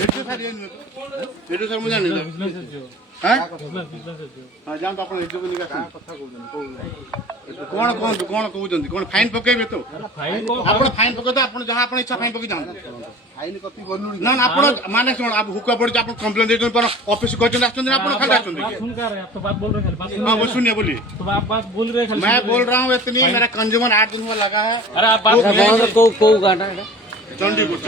ଏଠୁ ସାର୍ ମୁଁ ଜାଣିନି ହଁ ଯାଆନ୍ତୁ ଆପଣ ଏଠୁ କଣ କୁହନ୍ତୁ କଣ କହୁଛନ୍ତି କଣ ଫାଇନ୍ ପକେଇବେ ତ ଆପଣ ଫାଇନ୍ ପକେଇବେ ଆପଣ ଯାହା ଆପଣ ଇଚ୍ଛା ଫାଇନ୍ ପକେଇ ଯାଆନ୍ତୁ ନା ନା ଆପଣ ମାନେ ଶୁଣ ହୁକ ପଡିଛି ଆପଣ କମ୍ପ୍ଲେन ଦେଇଛନ୍ତି ଅଫିସ କହିଛନ୍ତି ଆସୁଛନ୍ତି ଆପଣ खाली आसुଛନ୍ତି हाँ वो सुनिए बोलिए मैं बोल रहा हूँ इतनी मेरा कंज्यूमर 8 दिन हुआ लगा है चंडीपुर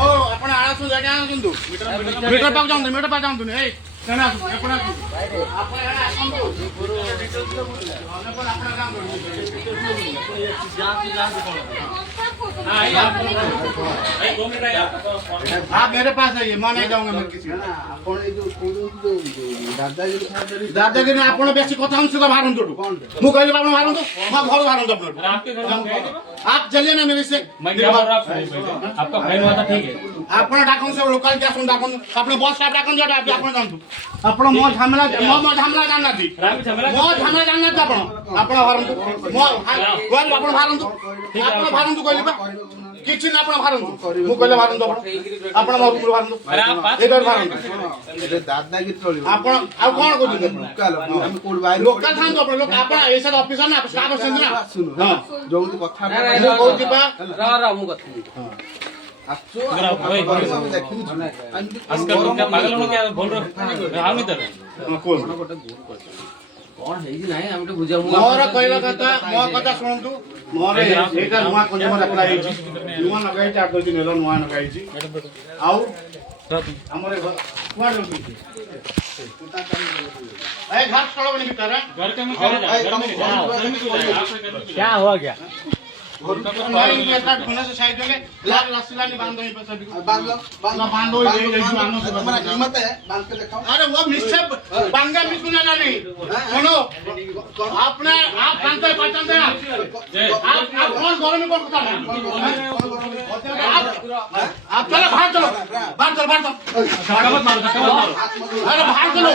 ओ आपण आसु जागा आसुंदु मीटर पाक जांदु ए केना आपण आसंदु आपण काम आप मेरे पास आइए मैं नहीं जाऊंगा मैं किसी आपण ए जो दादागिरी आपण बेसी कथा हम सुधा भारन जोटू मु कहले आपण भारन तो मैं घर भारन जोटू आप चलिए ना मेरे से आपका फाइन हुआ था ठीक है आपण डाकन से लोकल क्या सुन डाकन अपने बॉस स्टाफ डाकन जो आपण जानतु आपण मो झमेला जानना थी मो झमेला जानना था आपण भारन तो मो गोल आपण भारन तो आपण भारन तो कहले बा किछि ना आपण भारन मु कहले भारन तो आपण मो भारन तो ए बार भारन ए दादागिरी चली आपण आ कोन कोजु हम कोड बाय लोकल थान तो आपण लोक आपण ऐसा ऑफिसर ना स्टाफ अछन ना हां जोंती कथा मु कहती बा रा मु कथा हां मोर कहवा कथा मो कथा शुणु मोर एटा नुआ कंज्यूमर अप्लाई नुआ लगाई 8 दिन हेलो नुआ लगाई आउ हमरे कुआ डोंती ए घर चलो भीतर घर के में क्या हुआ क्या साइड में लाल रसलानी बांधो ही बस बांधो अरे वो निश्चय बांगा बिल्कुल ना नहीं सुनो आपने आप जानते पहचानते हैं आप कौन घरों में कौन करता है आप चलो बाहर चलो अरे बाहर चलो